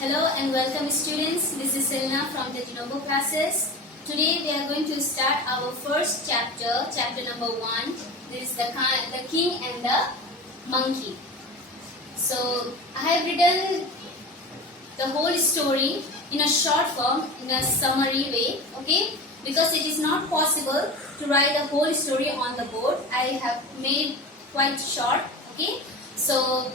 Hello and welcome students. This is Selena from the Tinobo classes. Today we are going to start our first chapter, chapter number 1. This is the king and the monkey. So I have written the whole story in a short form, in a summary way, okay? Because it is not possible to write the whole story on the board. I have made quite short, okay? So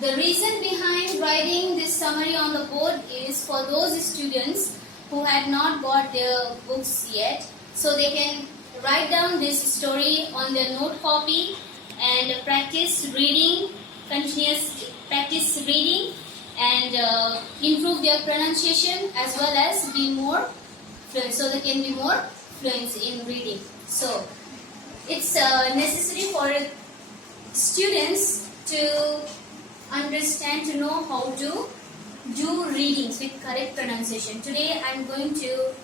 the reason behind writing this summary on the board is for those students who had not got their books yet, so they can write down this story on their note copy and practice reading, continuous practice reading, and improve their pronunciation as well as be more fluent, so they can be more fluent in reading. So it's necessary for students to understand, to know how to do readings with correct pronunciation. Today I am going to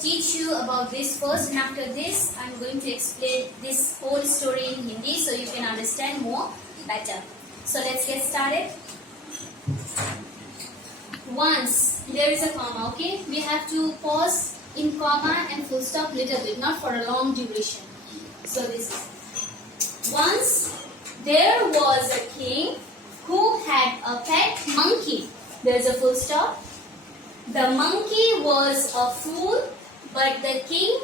teach you about this first, and after this I am going to explain this whole story in Hindi so you can understand more better. So let's get started. Once, there is a comma, okay? We have to pause in comma and full stop little bit, not for a long duration. So this is, once there was a king who had a pet monkey. There's a full stop. The monkey was a fool, but the king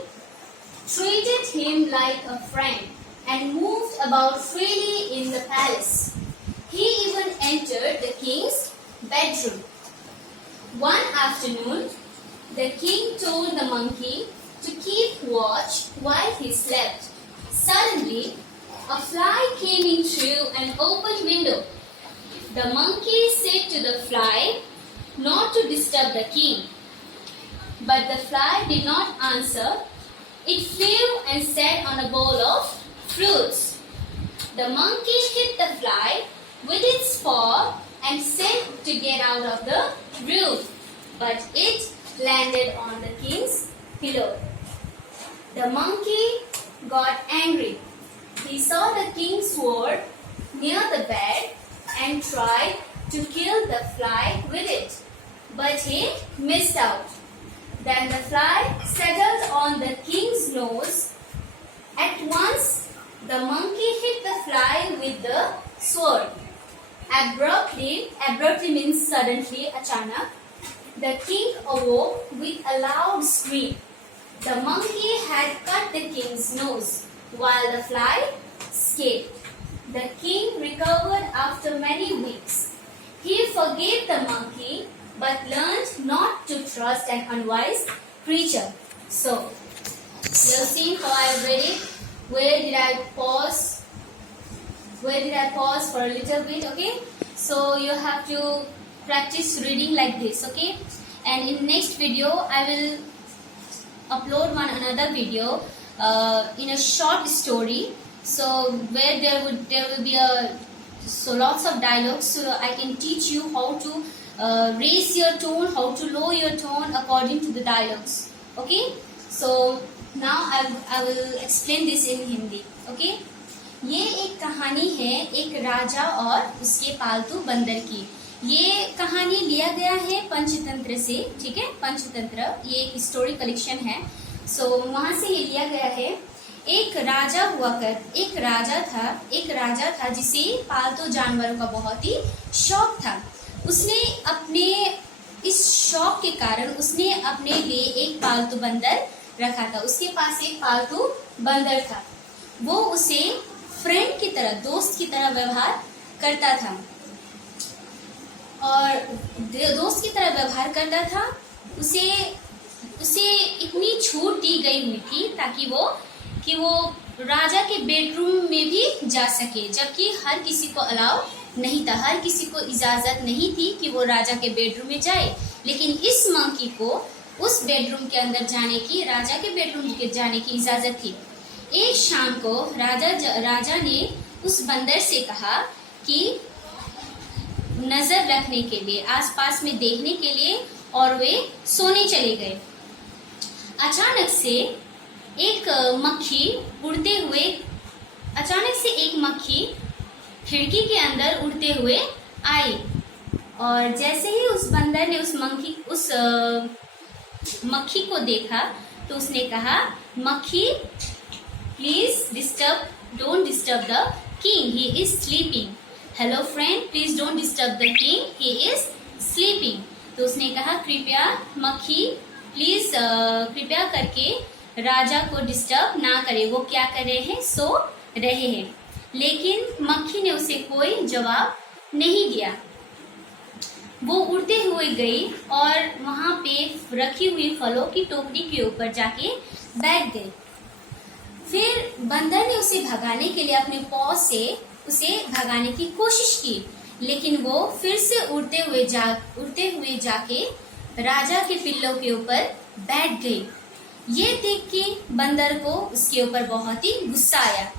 treated him like a friend and moved about freely in the palace. He even entered the king's bedroom. One afternoon, the king told the monkey to keep watch while he slept. Suddenly, a fly came in through an open window. The monkey said to the fly not to disturb the king. But the fly did not answer. It flew and sat on a bowl of fruits. The monkey hit the fly with its paw and said to get out of the roof. But it landed on the king's pillow. The monkey got angry. He saw the king's sword near the bed and tried to kill the fly with it, but he missed out. Then the fly settled on the king's nose. At once, the monkey hit the fly with the sword. Abruptly means suddenly, achanak, the king awoke with a loud scream. The monkey had cut the king's nose, while the fly escaped. The king recovered after many weeks. He forgave the monkey but learned not to trust an unwise creature. So, you have seen how I read it. Where did I pause? Where did I pause for a little bit? Okay. So you have to practice reading like this. Okay. And in next video, I will upload another video in a short story. So where there will be lots of dialogues, so I can teach you how to raise your tone, how to lower your tone according to the dialogues. Okay? So now I will explain this in Hindi. Okay? ये एक कहानी है एक राजा और उसके पालतू बंदर की. ये कहानी लिया गया है पंचतंत्र से, ठीक है? पंचतंत्र ये एक स्टोरी कलेक्शन है. सो वहां से ये लिया गया है. एक राजा था जिसे पालतू जानवरों का बहुत ही शौक था. उसने अपने इस शौक के कारण उसने अपने लिए एक पालतू बंदर रखा था. उसके पास एक पालतू बंदर था. वो उसे फ्रेंड की तरह, दोस्त की तरह व्यवहार करता था. और दोस्त की तरह व्यवहार करता था. उसे इतनी छूट दी गई हुई थी ताकि वो राजा के बेडरूम में भी जा सके, जबकि हर किसी को अलाउ नहीं था, हर किसी को इजाजत नहीं थी कि वो राजा के बेडरूम में जाए. लेकिन इस मंकी को उस बेडरूम के अंदर जाने की, राजा के बेडरूम के जाने की इजाजत थी. एक शाम को राजा ने उस बंदर से कहा कि नजर रखने के लिए, आसपास में देखने के लिए, और वे सोने चले गए. अचानक से एक मक्खी खिड़की के अंदर उड़ते हुए आई और जैसे ही उस बंदर ने उस मक्खी को देखा तो उसने कहा, मक्खी please don't disturb the king, he is sleeping. Hello friend, please don't disturb the king, he is sleeping. तो उसने कहा, कृपया मक्खी प्लीज कृपया करके राजा को डिस्टर्ब ना करे, वो क्या कर रहे हैं, सो रहे हैं। लेकिन मक्खी ने उसे कोई जवाब नहीं दिया। वो उड़ते हुए गई और वहां पे रखी हुई फलों की टोकरी के ऊपर जाके बैठ गई। फिर बंदर ने उसे भगाने के लिए अपने पॉ से उसे भगाने की कोशिश की, लेकिन वो फिर से उड़ते हुए जाके राजा के पिल्लों के ऊपर बैठ गई। ये देख के बंदर को उसके ऊपर बहुत ही गुस्सा आया।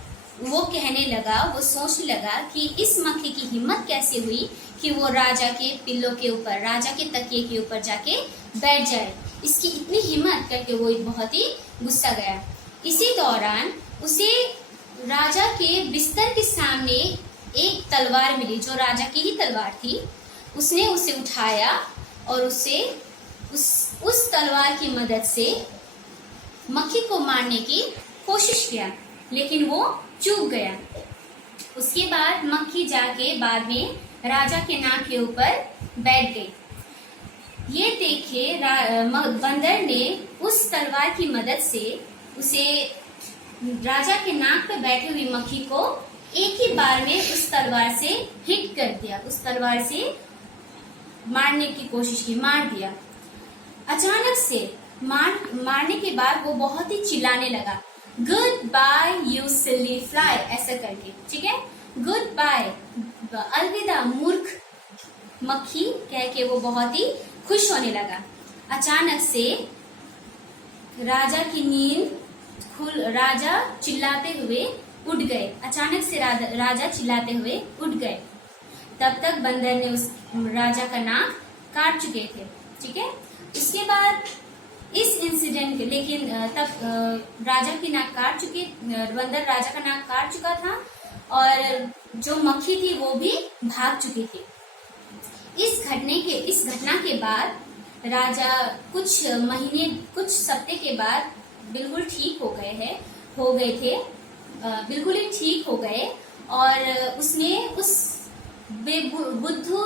वो कहने लगा, वो सोचने लगा कि इस मक्खी की हिम्मत कैसे हुई कि वो राजा के पिल्लों के ऊपर, राजा के तकिए के ऊपर जाके बैठ जाए, इसकी इतनी हिम्मत करके वो बहुत ही गुस्सा गया। इसी दौरान उसे राजा के बिस्तर के सामने एक तलवार मिली, जो राजा की ही तलवार थी। उसने उसे उठाया और उसे उस तलवार की मदद से मक्खी को मारने की कोशिश किया, लेकिन वो चूक गया। उसके बाद मक्खी जाके बाद में राजा के नाक के ऊपर बैठ गई। ये देखे बंदर ने उस तलवार की मदद से उसे राजा के नाक पे बैठी हुई मक्खी को एक ही बार में उस तलवार से हिट कर दिया, उस तलवार से मारने की कोशिश की, मार दिया। अचानक से मारने के बाद वो बहुत ही चिल्लाने लगा, good bye you silly fly, ऐसा करके, ठीक है, गुड बाय, अलविदा मूर्ख मक्खी कह के वो बहुत ही खुश होने लगा। अचानक से राजा की नींद राजा चिल्लाते हुए उठ गए। अचानक से राजा चिल्लाते हुए उठ गए। तब तक बंदर ने उस राजा का नाक काट चुके थे, ठीक है। उसके बाद इस इंसिडेंट के, लेकिन तब राजा की नाक काट चुके, बंदर राजा का नाक काट चुका था और जो मक्खी थी वो भी भाग चुकी थी। इस घटना के बाद राजा कुछ सप्ताह के बाद बिल्कुल ठीक हो गए थे, बिल्कुल ही ठीक हो गए। और उसने उस बुद्धू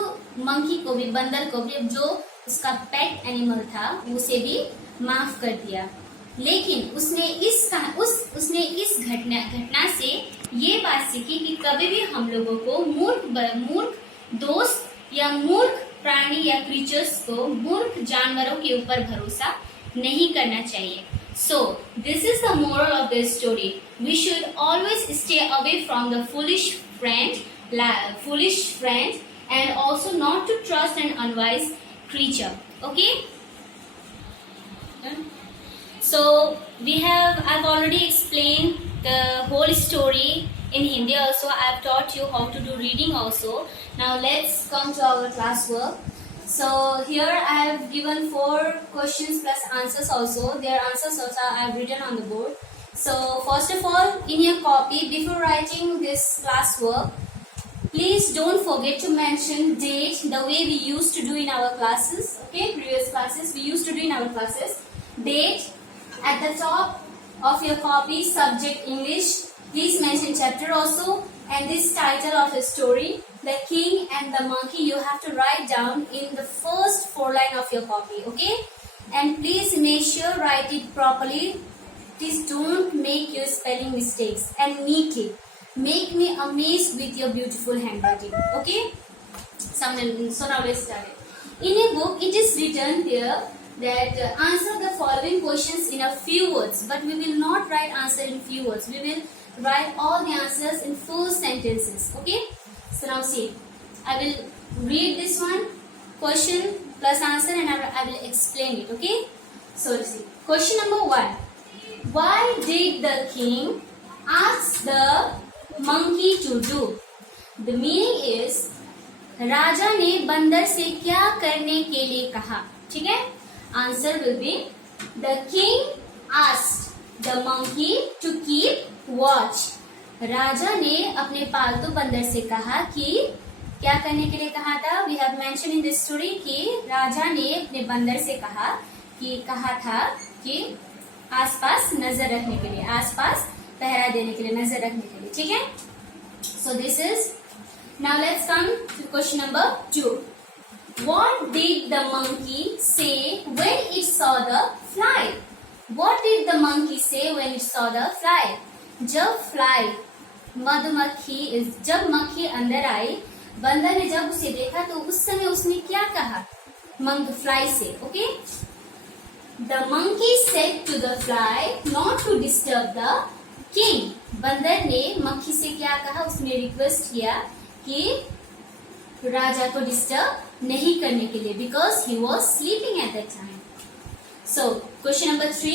मंकी को भी, बंदर को भी, जो उसका पेट एनिमल था, उसे भी माफ कर दिया। लेकिन उसने इस घटना से ये बात सीखी कि कभी भी हम लोगों को मूर्ख दोस्त या मूर्ख प्राणी या क्रीचर्स को, मूर्ख जानवरों के ऊपर भरोसा नहीं करना चाहिए। So, this is the moral of the story. We should always stay away from the foolish friends, and also not to trust an unwise creature. Okay? So, I've already explained the whole story in Hindi also. I've taught you how to do reading also. Now, let's come to our classwork. So here I have given 4 questions plus answers also. Their answers also I have written on the board. So first of all, in your copy, before writing this classwork, please don't forget to mention date the way we used to do in our classes. Okay, previous classes we used to do in our classes. Date at the top of your copy, subject English. Please mention chapter also and this title of the story. The king and the monkey you have to write down in the first 4 lines of your copy, okay? And please make sure write it properly. Please don't make your spelling mistakes and neatly. Make me amazed with your beautiful handwriting, okay? So now let's start it. In a book, it is written there that answer the following questions in a few words, but we will not write answer in few words. We will write all the answers in full sentences, okay? So now see, I will read this one, question plus answer, and I will explain it, okay? So see, question number 1. Why did the king ask the monkey to do? The meaning is, राजा ने बंदर से क्या करने के लिए कहा, ठीक है? Answer will be, the king asked the monkey to keep watch. राजा ने अपने पालतू बंदर से कहा कि क्या करने के लिए कहा था? We have mention in this story कि राजा ने अपने बंदर से कहा था कि आसपास नजर रखने के लिए, आसपास पहरा देने के लिए, नजर रखने के लिए, ठीक है? So this is, now let's come to question number 2. What did the monkey say when it saw the fly? What did the monkey say when it saw the fly? जब मक्खी अंदर आई, बंदर ने जब उसे देखा तो उस समय उसने क्या कहा? फ्लाई से, okay? The monkey said to the fly not to disturb the king. बंदर ने मक्खी से क्या कहा? उसने रिक्वेस्ट किया कि राजा को डिस्टर्ब नहीं करने के लिए, because he was sleeping at that time. So question number 3.